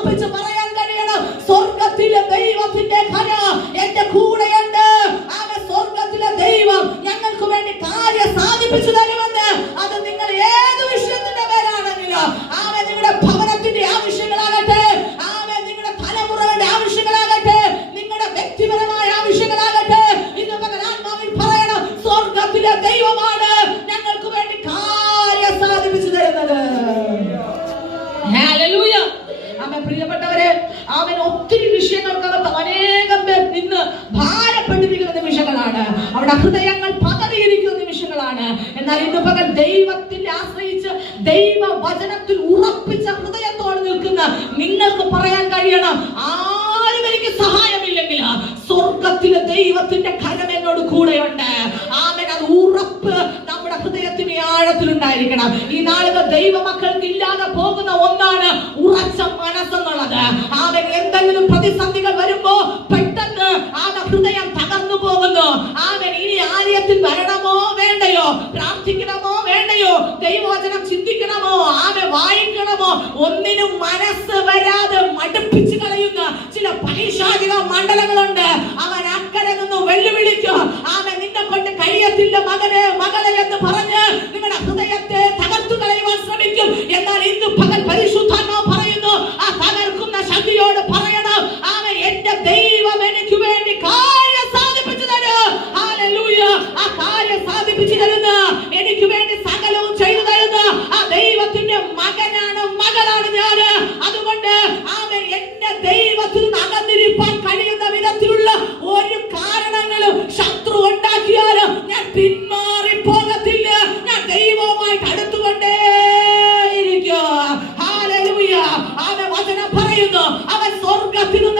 ഉറപ്പിച്ച് പറയാൻ കഴിയണം, സ്വർഗത്തിലെ ദൈവത്തിന്റെ കര എന്റെ കൂടെയുണ്ട്. ആമേൻ. സ്വർഗത്തിലെ ദൈവം ഞങ്ങൾക്ക് വേണ്ടി കാര്യം സാധിപ്പിച്ചു തരുമെന്ന്. അത് നിങ്ങൾ ഏത് വിഷയത്തിന്റെ പേരാണെങ്കിലും, ആമേൻ, നിങ്ങളുടെ ഭവനത്തിന്റെ ആവശ്യങ്ങളാകട്ടെ, ആമേൻ, നിങ്ങളുടെ തലമുറകളുടെ ആവശ്യങ്ങളാകട്ടെ, നിങ്ങളുടെ വ്യക്തിപരമായ ആവശ്യങ്ങളാകട്ടെ, ഇന്ന് ആത്മാവിൽ പറയണം, സ്വർഗത്തിലെ ദൈവമാണ് ഞങ്ങൾക്ക് വേണ്ടി കാര്യം സാധിപ്പിച്ചു തരുന്നത്. ഹല്ലേലൂയ. ആമേൻ. പ്രിയപ്പെട്ടവരെ, ആമേൻ, ഒത്തിരി വിഷയങ്ങൾക്കകത്ത് അനേകം പേർ നിന്ന് ഭാരപ്പെട്ടിരിക്കുന്ന നിമിഷങ്ങളാണ്. അവിടെ ഹൃദയങ്ങൾ പതറിയിരിക്കുന്ന നിമിഷങ്ങളാണ്. എന്നാൽ ഇന്ന് പകൽ ദൈവത്തിന്റെ ആശ്രയിച്ച് ദൈവവചനത്തിൽ ഉറപ്പിച്ച ഹൃദയത്തോട് നിൽക്കുന്ന നിങ്ങൾക്ക് പറയാൻ കഴിയണം, ആരും എനിക്ക് സഹായമില്ലെങ്കിൽ സ്വർഗത്തിലെ ദൈവത്തിന്റെ കരം എന്നോട് കൂടെയുണ്ട്. ആമേൻ. അത് ഉറപ്പ് നമ്മുടെ ഹൃദയത്തിന്റെ ആഴത്തിലുണ്ടായിരിക്കണം. ഈ നാളുകൾ ദൈവമക്കൾക്ക് ഇല്ലാതെ പോകുന്ന ഒന്നാണ് ഉറച്ച മനസ്സെന്നുള്ളത്. ആമേൻ. എന്തെങ്കിലും പ്രതിസന്ധികൾ വരുമ്പോ പെട്ടെന്ന് ഹൃദയം തകർന്നു പോകുന്നു. ആമേൻ. ഇനി ആലയത്തിൽ വരണമോ വേണ്ടയോ, പ്രാർത്ഥിക്കണമോ വേണ്ടയോ, ദൈവവചനം ചിന്തിക്കണമോ, ആമേൻ, വായിക്കണമോ, ഒന്നിനും മനസ്സ് വരാതെ മടുപ്പിച്ചു കളയുന്ന ചില പൈശാചിക മണ്ഡലങ്ങളുണ്ട്. അവൻ അക്കരെ നിന്ന് വെല്ലുവിളിക്കും, ആമേൻ, നിന്നെ കൊണ്ട് കഴിയത്തില്ല മകനെ മകളെ എന്ന് പറഞ്ഞ് നിങ്ങളുടെ ഹൃദയത്തെ തകർത്തു കളയുവാൻ ശ്രമിക്കും. എന്നാൽ ഇന്ന് പകൽ പരിശുദ്ധാത്മാവ് പറയുന്നു, ആ തകർക്കുന്ന ശക്തിയോട് പറയണം, ആമേൻ, എന്റെ ദൈവം എനിക്ക് വേണ്ടി കാര്യം സാധിപ്പിച്ചു തരും. ഹല്ലേലൂയ. ആ കാര്യം സാധിപ്പിച്ചു തരുന്ന, എനിക്ക് വേണ്ടി സകലവും ചെയ്തു തരുന്ന ആ ദൈവത്തിന്റെ മകനാണ്, മകളാണ് ഞാൻ. അതുകൊണ്ട് ആമേൻ, എന്റെ ദൈവത്തിൽ അകന്നിരിപ്പാൻ കഴിയുന്ന വിധത്തിലുള്ള ഒരു കാരണങ്ങളും ശത്രു ഉണ്ടാക്കിയാലും ഞാൻ പിന്മാറി പോകത്തില്ല. ഞാൻ ദൈവവുമായിട്ട് അടുത്തുകൊണ്ടേയിരിക്കും. ഹല്ലേലൂയ. അവൻ വചനം പറയുന്നു, അവൻ സ്വർഗ്ഗത്തിൽ നിന്ന്